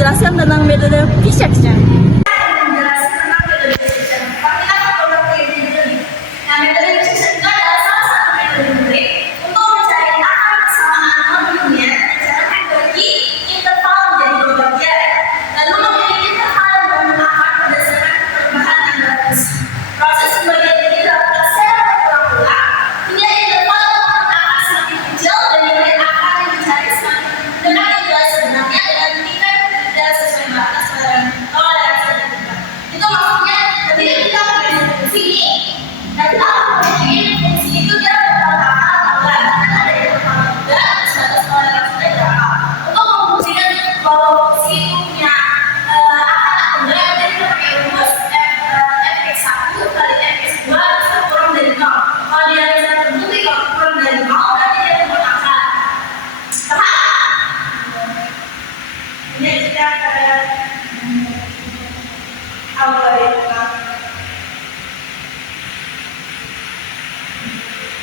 menjelaskan tentang metode P-section.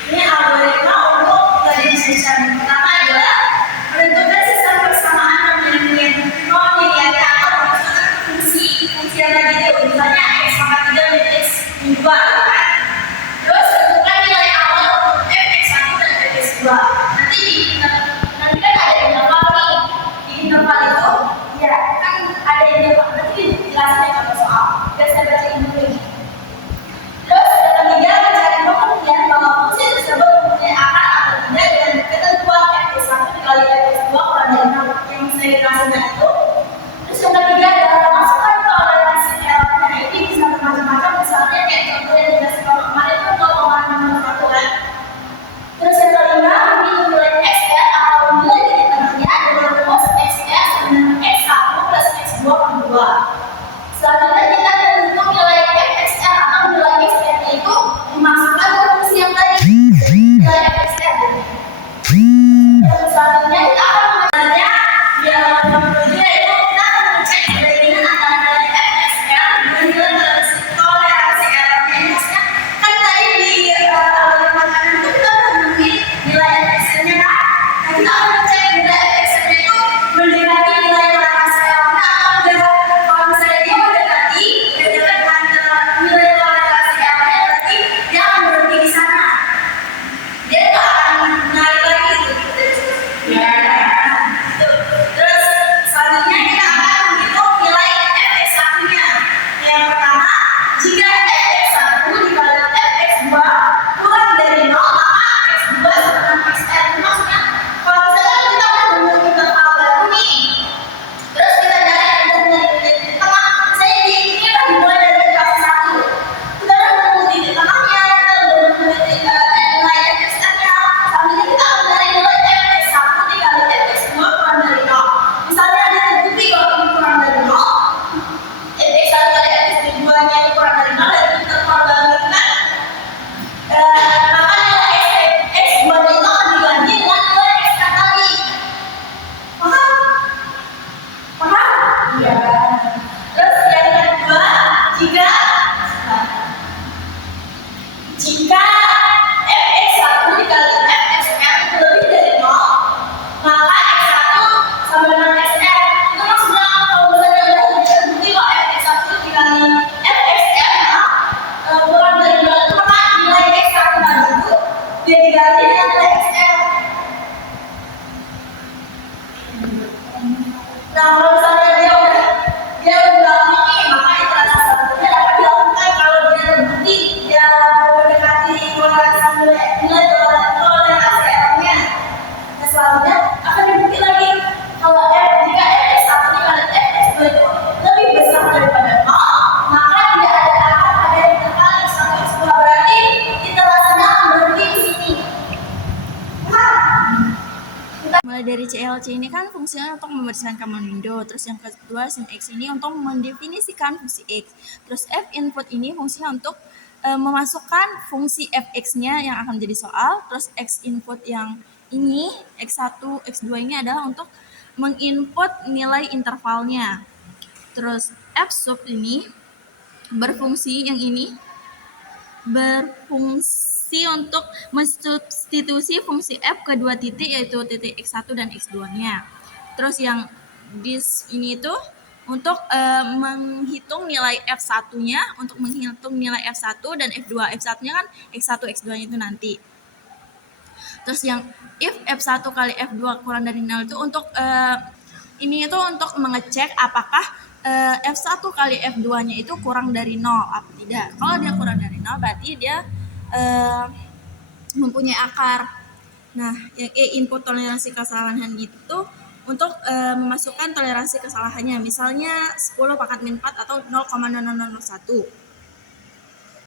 Ini algoritma untuk penelitian. Pertama adalah menentukan sistem persamaan non-linear atau maksudnya fungsi yang tadi itu, misalnya x pangkat 3 dan x 2, kan? Terus tentukan nilai awal untuk fx1 dan fx2. Nanti kan ada interval nih. Di interval itu, ya kan ada interval. Nanti dijelasin ya contoh soal. Biar saya bacain dulu ini. Terus yang ketiga, mencari pembuktian bahwa fungsi tersebut mempunyai akar atau tidak dengan ketentuan fx1 dikali fx2 kurang dari 6 yang saya jelaskan itu. Terus yang ketiga adalah masukkan toleransi errornya. Ini bisa bermacam-macam, misalnya kayak contoh yang dikasih kalau kemarin itu 0,61 kan. Terus yang kelima, menghitung nilai xr atau nilai titik tengahnya dengan rumus xr sama dengan x1 plus x2 per 2. Selanjutnya kita akan menghitung nilai fxr atau nilai xr itu dimasukkan ke fungsi yang tadi, nilai fxr. Selanjutnya kita akan mengenalnya di halaman 67, yaitu kita akan mengecek perbandingan antara nilai fxr dengan nilai toleransi errornya. Maksudnya kan tadi di algoritma kanan itu kita udah nemuin nilai fxr-nya kan. Nah, kita akan mengecek nilai fxr-nya itu mendekati nilai toleransi errornya atau enggak. Kalau misalnya dia mendekati dengan nilai toleransi errornya, berarti dia akan berhenti di sana. Dia nggak akan naik lagi gitu. Ya. Terus selanjutnya kita akan menghitung nilai fx1-nya. Yang pertama, jika fx1 dikali fx2 kurang dari 0, maka x2 sama dengan xr. Maksudnya kalau misalnya kita udah nemu interval baru nih, terus kita cari titik tengah. Saya di ini kan dimulai dari kelas 1. Kita udah nemu titik tengahnya, kita udah nemu nilai fxr-nya. Selanjutnya kita akan cari nilai fx1 dikali fx2 kurang dari 0. Misalnya ada terbukti kalau ini kurang dari 0, fx1 kali fx2-nya itu kurang dari 0 dari interval baru itu kan. Maka nilai x2-nya itu akan diganti dengan nilai x1 tadi. Paham? Iya. Terus yang kedua, jika fx1 dikali fxr itu lebih dari 0, maka x1 sama dengan xr. Itu maksudnya kalau misalnya udah terbukti kalau fx1 dikali fxr kurang dari 0 itu, maka nilai x1 tadi itu dia diganti dengan nilai xr. Nah, kalau misalnya dia udah ini, maka iterasi selanjutnya dapat dilakukan kalau dia terbukti dia mendekati nilai toleransi errornya. Nah, selanjutnya akan dibukti lagi kalau jika fx1 dikali fx2 itu lebih besar daripada 0, maka tidak ada akar pada interval x1 x2. Berarti iterasinya akan berhenti di sini. Mulai dari CLC ini kan fungsinya untuk membersihkan common window. Terus yang kedua sin X ini untuk mendefinisikan fungsi X. Terus F input ini fungsinya untuk memasukkan fungsi fx-nya yang akan menjadi soal. Terus X input yang ini x1, x2 ini adalah untuk menginput nilai intervalnya. Terus F sub ini berfungsi untuk mensubstitusi fungsi f ke dua titik, yaitu titik x1 dan x2-nya. Terus yang this ini tuh untuk menghitung nilai F1-nya, untuk menghitung nilai F1 dan F2. F1-nya kan X1, X2-nya itu nanti. Terus yang if F1 kali F2 kurang dari 0 itu untuk ini itu untuk mengecek apakah F1 kali F2-nya itu kurang dari 0 apa tidak. Kalau dia kurang dari 0 berarti dia mempunyai akar. Nah, yang input toleransi kesalahan gitu untuk memasukkan toleransi kesalahannya, misalnya 10 pangkat min 4 atau 0,0001.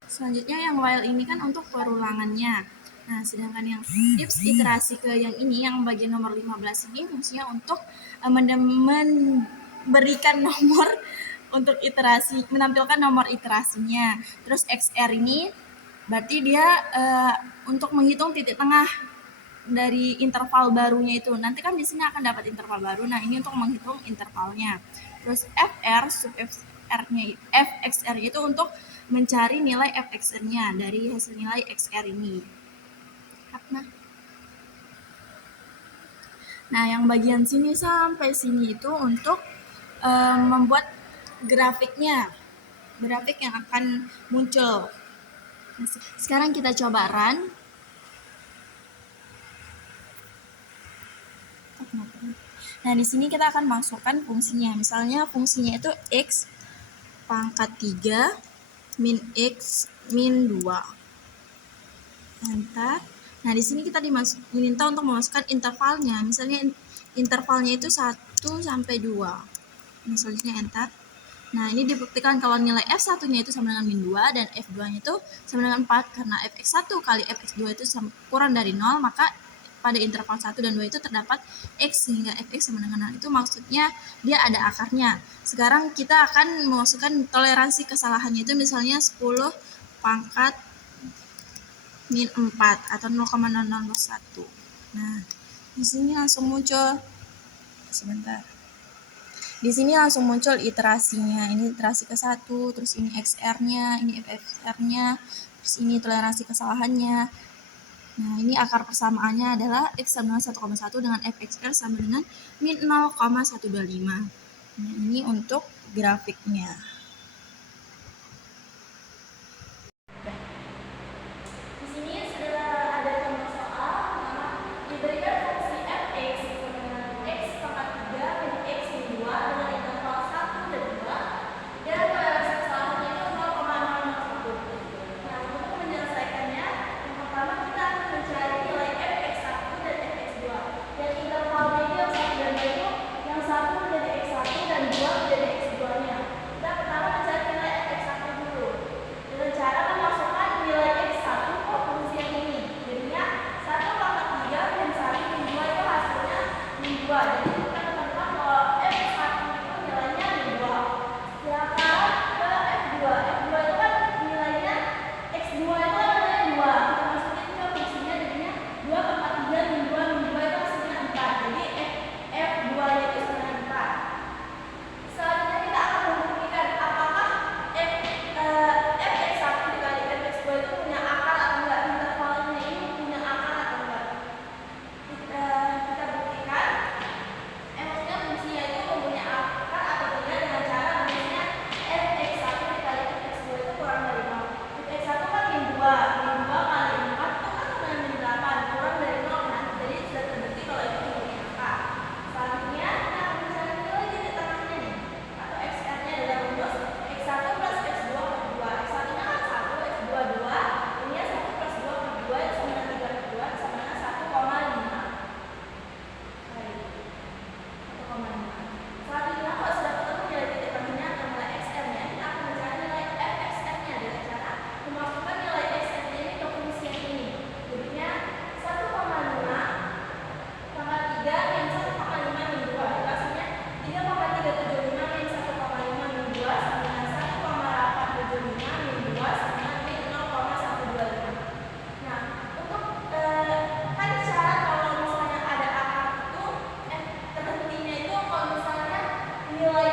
Selanjutnya yang while ini kan untuk perulangannya. Nah, sedangkan yang if iterasi ke yang ini, yang bagian nomor 15 ini fungsinya untuk memberikan nomor untuk iterasi, menampilkan nomor iterasinya. Terus XR ini berarti dia untuk menghitung titik tengah dari interval barunya itu. Nanti kan di sini akan dapat interval baru. Nah, ini untuk menghitung intervalnya. Terus FR sub FR-nya, FXR itu untuk mencari nilai FXR-nya dari hasil nilai XR ini. Nah, yang bagian sini sampai sini itu untuk membuat grafiknya, grafik yang akan muncul. Sekarang kita coba run. Nah, di sini kita akan masukkan fungsinya. Misalnya fungsinya itu X pangkat 3 min X min 2. Enter. Nah, di sini kita diminta untuk memasukkan intervalnya. Misalnya intervalnya itu 1 sampai 2. Nah, selanjutnya enter. Nah, ini dibuktikan kalau nilai F1-nya itu sama dengan min 2 dan F2-nya itu sama dengan 4. Karena Fx1 kali Fx2 itu kurang dari 0, maka pada interval 1 dan 2 itu terdapat X sehingga Fx sama dengan 0. Itu maksudnya dia ada akarnya. Sekarang kita akan memasukkan toleransi kesalahannya itu misalnya 10 pangkat min 4 atau 0,001. Nah, di sini langsung muncul. Sebentar. Di sini langsung muncul iterasinya. Ini iterasi ke-1, terus ini XR-nya, ini FXR-nya, terus ini toleransi kesalahannya. Nah, ini akar persamaannya adalah X sama dengan 1,1 dengan FXR sama dengan min 0,125. Nah, ini untuk grafiknya. Di sini sudah ada contoh soal, diberikan fungsi fx sama dengan x pangkat 3 min x min 2 dengan interval 1 dan 2 dan toleransi kesalahannya itu 0,001. Nah, untuk menyelesaikannya, yang pertama kita akan mencari nilai fx1 dan fx2 dan intervalnya itu yang 1 dan 2 itu yang 1 menjadi x1 dan 2 menjadi x2-nya. Kita pertama mencari nilai fx1 dulu dengan cara memasukkan nilai x1 ke fungsi yang ini. Jadinya 1 pangkat 3 min 1 min 2 itu hasilnya min 2. Jadi kita ketemukan bahwa f1 itu nilainya min 2. Sedangkan ke f2. F2 itu kan nilainya x2 itu kan nilainya 2. Kita masukin ke fungsinya jadinya 2 pangkat 3 min 2 min 2 itu hasilnya 4. Jadi f2-nya itu sama dengan 4. Selanjutnya kita akan membuktikan apakah fx1 dikali fx2 itu punya akar atau enggak, intervalnya ini punya akar atau enggak. Kita buktikan maksudnya fungsinya itu mempunyai akar atau tidak dengan cara misalnya fx1 dikali fx2 itu kurang dari 0. Fx1 kan min 2 kali 4 itu kan sama dengan min 8, kurang dari 0 kan, jadi sudah terbukti kalau itu mempunyai akar. Selanjutnya kita akan mencari nilai titik tengahnya nih, atau XR-nya adalah rumus X1 plus X2 per 2. X1-nya kan 1, X2 2, ini 1 plus 2 per 2 itu sama dengan 3 per 2 sama dengan 1,5. Baik, 1,5. Selanjutnya kalau sudah ketemu nilai titik tengahnya atau nilai XR-nya, kita akan mencari nilai FXR-nya dengan cara memasukkan nilai XR-nya ini ke fungsi yang ini. Jadinya 1,5 pangkat 3 min 1,5 min 2 itu hasilnya 3,375 min 1,5 min 2 sama dengan 1,875 min 2 sama dengan min 0,125. Nah, untuk kan syarat kalau misalnya ada akar itu terhentinya itu kalau misalnya nilai